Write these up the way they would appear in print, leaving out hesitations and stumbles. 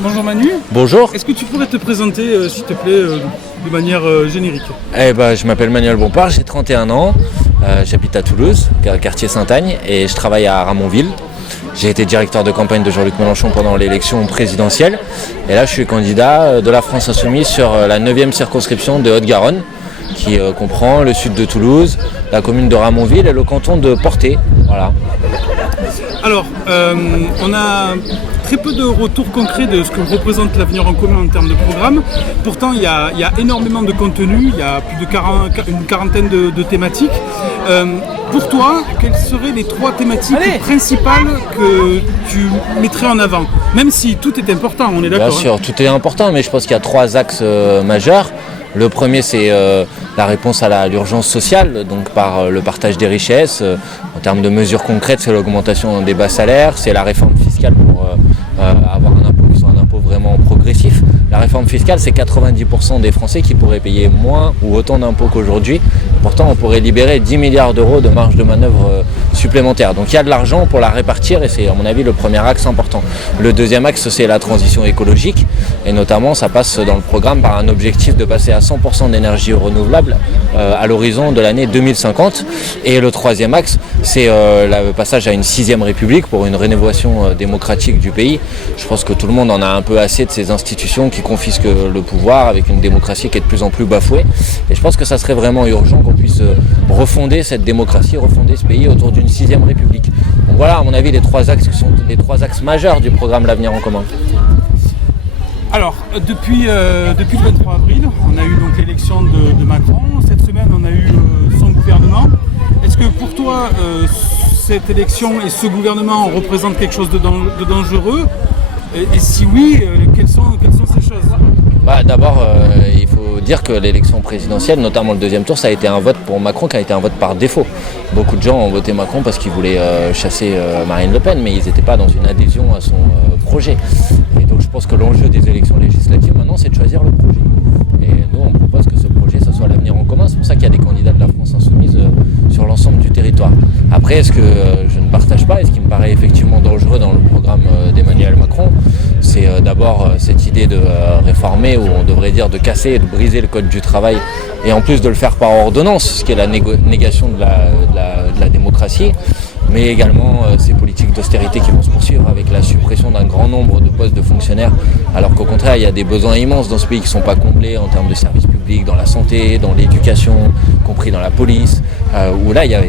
Bonjour Manu. Bonjour. Est-ce que tu pourrais te présenter, s'il te plaît, de manière générique? Je m'appelle Manuel Bompard, j'ai 31 ans, j'habite à Toulouse, quartier Sainte-Agne, et je travaille à Ramonville. J'ai été directeur de campagne de Jean-Luc Mélenchon pendant l'élection présidentielle, et là je suis candidat de la France Insoumise sur la 9e circonscription de Haute-Garonne, qui comprend le sud de Toulouse, la commune de Ramonville et le canton de Portet. Voilà. Alors, on a très peu de retours concrets de ce que représente l'Avenir en commun en termes de programme. Pourtant, il y a énormément de contenu, il y a plus de une quarantaine de thématiques. Pour toi, quelles seraient les 3 thématiques principales que tu mettrais en avant? Même si tout est important, on est d'accord. Bien sûr, tout est important, mais je pense qu'il y a 3 axes majeurs. Le premier, c'est la réponse à l'urgence sociale, donc par le partage des richesses. En termes de mesures concrètes, c'est l'augmentation des bas salaires, c'est la réforme fiscale pour avoir un impôt qui soit un impôt vraiment progressif. La réforme fiscale, c'est 90% des Français qui pourraient payer moins ou autant d'impôts qu'aujourd'hui. Pourtant, on pourrait libérer 10 milliards d'euros de marge de manœuvre supplémentaire. Donc il y a de l'argent pour la répartir et c'est à mon avis le premier axe important. Le deuxième axe, c'est la transition écologique et notamment ça passe dans le programme par un objectif de passer à 100% d'énergie renouvelable à l'horizon de l'année 2050. Et le troisième axe, c'est le passage à une 6e République pour une rénovation démocratique du pays. Je pense que tout le monde en a un peu assez de ces institutions qui confisquent le pouvoir avec une démocratie qui est de plus en plus bafouée. Et je pense que ça serait vraiment urgent qu'on puisse refonder cette démocratie, refonder ce pays autour d'une 6e République. Donc voilà, à mon avis, les 3 axes qui sont les 3 axes majeurs du programme L'Avenir en commun. Alors, depuis le 23 avril, on a eu donc l'élection de Macron. Cette semaine, on a eu son gouvernement. Est-ce que pour toi, cette élection et ce gouvernement représentent quelque chose de dangereux? Et si oui, quelles sont ces choses? D'abord, il faut dire que l'élection présidentielle, notamment le 2e tour, ça a été un vote pour Macron qui a été un vote par défaut. Beaucoup de gens ont voté Macron parce qu'ils voulaient chasser Marine Le Pen, mais ils n'étaient pas dans une adhésion à son projet. Et donc je pense que l'enjeu des élections législatives maintenant, c'est de choisir le projet. Et nous, on propose que ce projet, ce soit l'Avenir en commun. C'est pour ça qu'il y a des candidats de la France Insoumise sur l'ensemble du territoire. Après, ce que je ne partage pas, et ce qui me paraît effectivement dangereux dans le programme d'Emmanuel Macron, c'est d'abord cette idée de réformer, ou on devrait dire de casser et de briser le code du travail, et en plus de le faire par ordonnance, ce qui est la négation de la démocratie, mais également ces politiques d'austérité qui vont se poursuivre avec la suppression d'un grand nombre de postes de fonctionnaires, alors qu'au contraire, il y a des besoins immenses dans ce pays qui ne sont pas comblés en termes de services publics, dans la santé, dans l'éducation, y compris dans la police, où là, il y a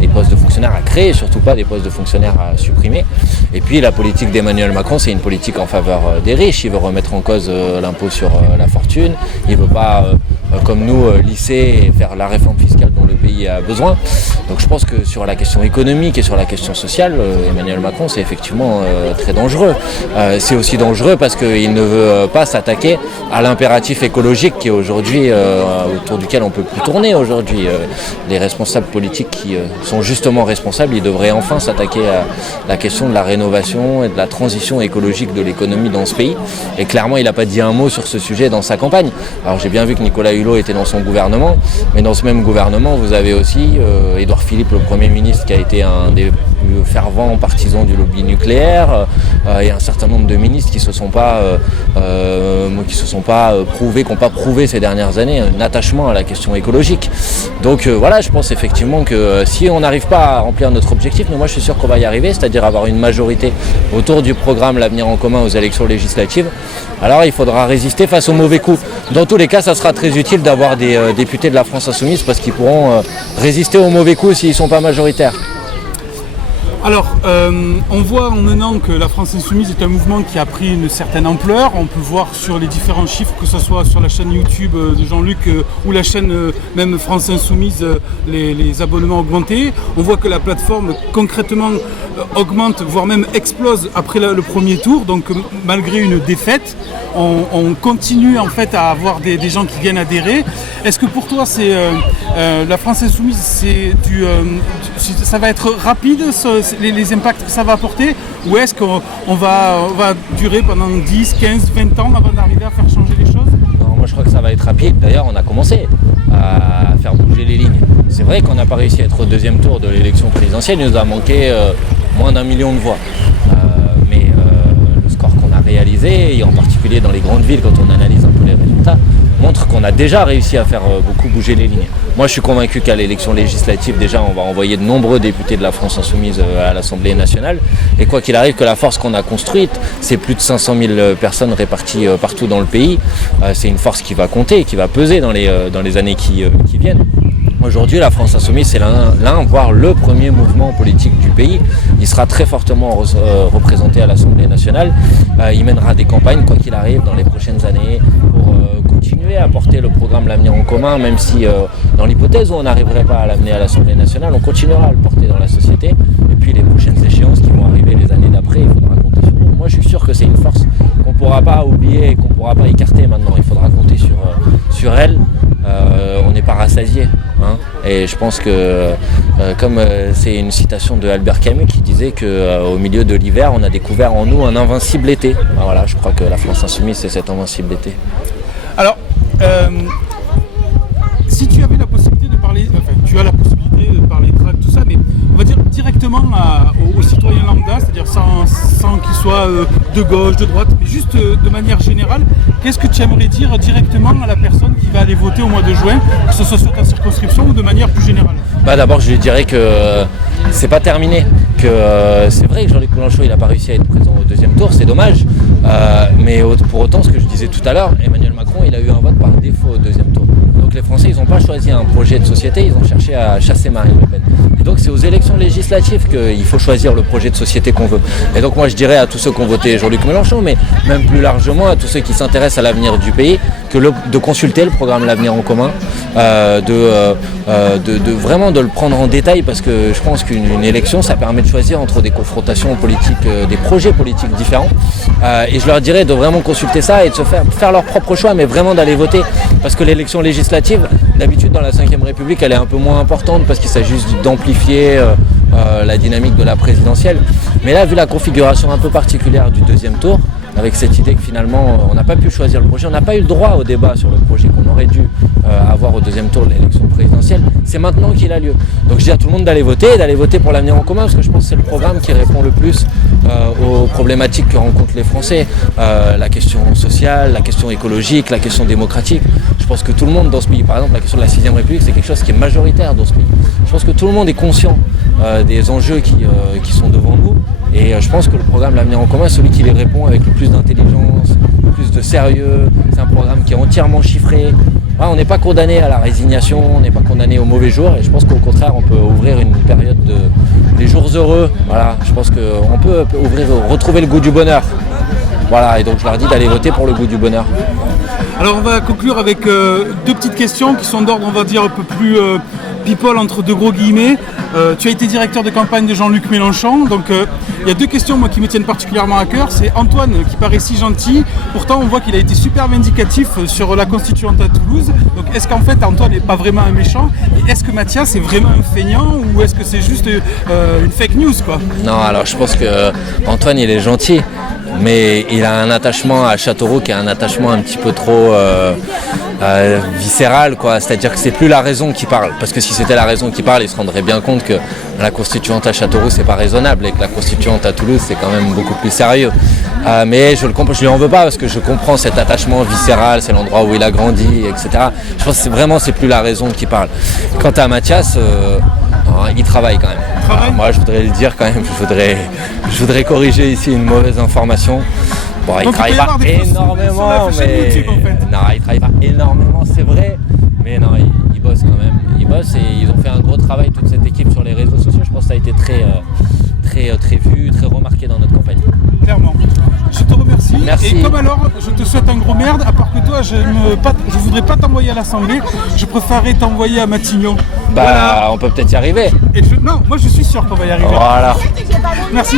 des postes de fonctionnaires à créer, surtout pas des postes de fonctionnaires à supprimer. Et puis, la politique d'Emmanuel Macron, c'est une politique en faveur des riches. Il veut remettre en cause l'impôt sur la fortune. Il ne veut pas, comme nous, lisser et faire la réforme fiscale dont le pays a besoin. Donc je pense que sur la question économique et sur la question sociale, Emmanuel Macron, c'est effectivement très dangereux. C'est aussi dangereux parce qu'il ne veut pas s'attaquer à l'impératif écologique qui est aujourd'hui, autour duquel on ne peut plus tourner aujourd'hui. Les responsables politiques qui sont justement responsables, ils devraient enfin s'attaquer à la question de la rénovation et de la transition écologique de l'économie dans ce pays. Et clairement, il n'a pas dit un mot sur ce sujet dans sa campagne. Alors j'ai bien vu que Nicolas Hulot était dans son gouvernement, mais dans ce même gouvernement, vous avez aussi Édouard Philippe, le Premier ministre, qui a été un des plus fervents partisans du lobby nucléaire, et un certain nombre de ministres qui ne se sont pas prouvés, qui n'ont pas prouvé ces dernières années un attachement à la question écologique. Donc voilà, je pense effectivement que si on n'arrive pas à remplir notre objectif, mais moi je suis sûr qu'on va y arriver, c'est-à-dire avoir une majorité autour du programme L'Avenir en commun aux élections législatives, alors il faudra résister face aux mauvais coups. Dans tous les cas, ça sera très utile d'avoir des députés de la France Insoumise parce qu'ils pourront résister aux mauvais coups s'ils ne sont pas majoritaires. Alors, on voit en un an que la France Insoumise est un mouvement qui a pris une certaine ampleur. On peut voir sur les différents chiffres, que ce soit sur la chaîne YouTube de Jean-Luc ou la chaîne même France Insoumise, les abonnements augmentés. On voit que la plateforme concrètement augmente, voire même explose après le premier tour. Donc malgré une défaite, on continue en fait à avoir des gens qui viennent adhérer. Est-ce que pour toi, c'est la France Insoumise, ça va être rapide les impacts que ça va apporter, ou est-ce qu'on va durer pendant 10, 15, 20 ans avant d'arriver à faire changer les choses? Non, moi je crois que ça va être rapide. D'ailleurs, on a commencé. à faire bouger les lignes. C'est vrai qu'on n'a pas réussi à être au deuxième tour de l'élection présidentielle, il nous a manqué moins d'1 million de voix. Mais le score qu'on a réalisé, et en particulier dans les grandes villes, quand on analyse un peu les résultats, montre qu'on a déjà réussi à faire beaucoup bouger les lignes. Moi je suis convaincu qu'à l'élection législative, déjà on va envoyer de nombreux députés de la France Insoumise à l'Assemblée nationale. Et quoi qu'il arrive, que la force qu'on a construite, c'est plus de 500 000 personnes réparties partout dans le pays. C'est une force qui va compter, qui va peser dans les années qui viennent. Aujourd'hui, la France Insoumise, c'est l'un, voire le premier mouvement politique du pays. Il sera très fortement représenté à l'Assemblée nationale. Il mènera des campagnes, quoi qu'il arrive, dans les prochaines années pour continuer à porter le programme L'Avenir en commun, même si dans l'hypothèse où on n'arriverait pas à l'amener à l'Assemblée nationale, on continuera à le porter dans la société. Et puis les prochaines échéances qui vont arriver les années d'après, il faudra compter sur nous. Moi, je suis sûr que c'est une force qu'on ne pourra pas oublier, qu'on ne pourra pas écarter maintenant. Il faudra compter sur elle. On n'est pas rassasié. Et je pense que, comme c'est une citation de Albert Camus qui disait qu'au milieu de l'hiver, on a découvert en nous un invincible été. Voilà, je crois que la France Insoumise, c'est cet invincible été. Alors, si tu avais la possibilité de parler, enfin, tu as la possibilité de parler tract, tout ça, mais on va dire directement aux citoyens lambda, c'est-à-dire sans qu'ils soient de gauche, de droite, mais juste de manière générale, qu'est-ce que tu aimerais dire directement à la personne qui va aller voter au mois de juin, que ce soit sur ta circonscription ou de manière plus générale? D'abord, je lui dirais que c'est pas terminé, que c'est vrai que Jean-Luc Mélenchon il n'a pas réussi à être présent au deuxième tour, c'est dommage, mais pour autant, ce que je disais tout à l'heure, Emmanuel Macron il a eu un vote par défaut au deuxième tour. Donc les Français ils n'ont pas choisi un projet de société, ils ont cherché à chasser Marine Le Pen. Et donc c'est aux élections législatives qu'il faut choisir le projet de société qu'on veut. Et donc moi je dirais à tous ceux qui ont voté Jean-Luc Mélenchon, mais même plus largement à tous ceux qui s'intéressent à l'avenir du pays, de consulter le programme L'Avenir en commun, vraiment de le prendre en détail, parce que je pense qu'une élection ça permet de choisir entre des confrontations politiques, des projets politiques différents. Et je leur dirais de vraiment consulter ça et de se faire leur propre choix, mais vraiment d'aller voter, parce que l'élection législative, d'habitude dans la Ve République, elle est un peu moins importante parce qu'il s'agit juste d'amplifier la dynamique de la présidentielle. Mais là, vu la configuration un peu particulière du deuxième tour, avec cette idée que finalement on n'a pas pu choisir le projet, on n'a pas eu le droit au débat sur le projet qu'on aurait dû avoir au deuxième tour de l'élection présidentielle, c'est maintenant qu'il a lieu. Donc je dis à tout le monde d'aller voter pour l'avenir en commun, parce que je pense que c'est le programme qui répond le plus aux problématiques que rencontrent les Français, la question sociale, la question écologique, la question démocratique. Je pense que tout le monde dans ce pays, par exemple la question de la 6ème République, c'est quelque chose qui est majoritaire dans ce pays. Je pense que tout le monde est conscient des enjeux qui sont devant nous, et je pense que le programme L'Avenir en commun est celui qui les répond avec le plus d'intelligence, le plus de sérieux. C'est un programme qui est entièrement chiffré. On n'est pas condamné à la résignation, on n'est pas condamné au mauvais jour, et je pense qu'au contraire on peut ouvrir une période des jours heureux. Voilà, je pense qu'on peut retrouver le goût du bonheur. Voilà, et donc je leur dis d'aller voter pour le goût du bonheur. Alors on va conclure avec deux petites questions qui sont d'ordre, on va dire, un peu plus people entre deux gros guillemets. Tu as été directeur de campagne de Jean-Luc Mélenchon, donc il y a deux questions moi, qui me tiennent particulièrement à cœur. C'est Antoine qui paraît si gentil, pourtant on voit qu'il a été super vindicatif sur la constituante à Toulouse. Donc est-ce qu'en fait Antoine n'est pas vraiment un méchant, et est-ce que Mathias est vraiment un feignant, ou est-ce que c'est juste une fake news quoi? Non, alors je pense que Antoine il est gentil, mais il a un attachement à Châteauroux qui est un attachement un petit peu trop viscéral, quoi. C'est-à-dire que c'est plus la raison qui parle, parce que si c'était la raison qui parle, il se rendrait bien compte que la constituante à Châteauroux c'est pas raisonnable, et que la constituante à Toulouse c'est quand même beaucoup plus sérieux. Mais je lui en veux pas, parce que je comprends cet attachement viscéral, c'est l'endroit où il a grandi, etc. Je pense que c'est plus la raison qui parle. Quant à Mathias, il travaille quand même. Moi je voudrais le dire quand même, je voudrais corriger ici une mauvaise information. Bon, il travaille pas énormément, mais non, il travaille pas énormément, c'est vrai, mais non, il bosse quand même. Il bosse, et ils ont fait un gros travail, toute cette équipe, sur les réseaux sociaux. Je pense que ça a été très vu, très remarqué dans notre campagne. Clairement. Je te remercie. Merci. Et comme alors, je te souhaite un gros merde, à part que toi, je voudrais pas t'envoyer à l'Assemblée, je préférerais t'envoyer à Matignon. Voilà. On peut peut-être y arriver. Non, moi je suis sûr qu'on va y arriver. Voilà. Merci.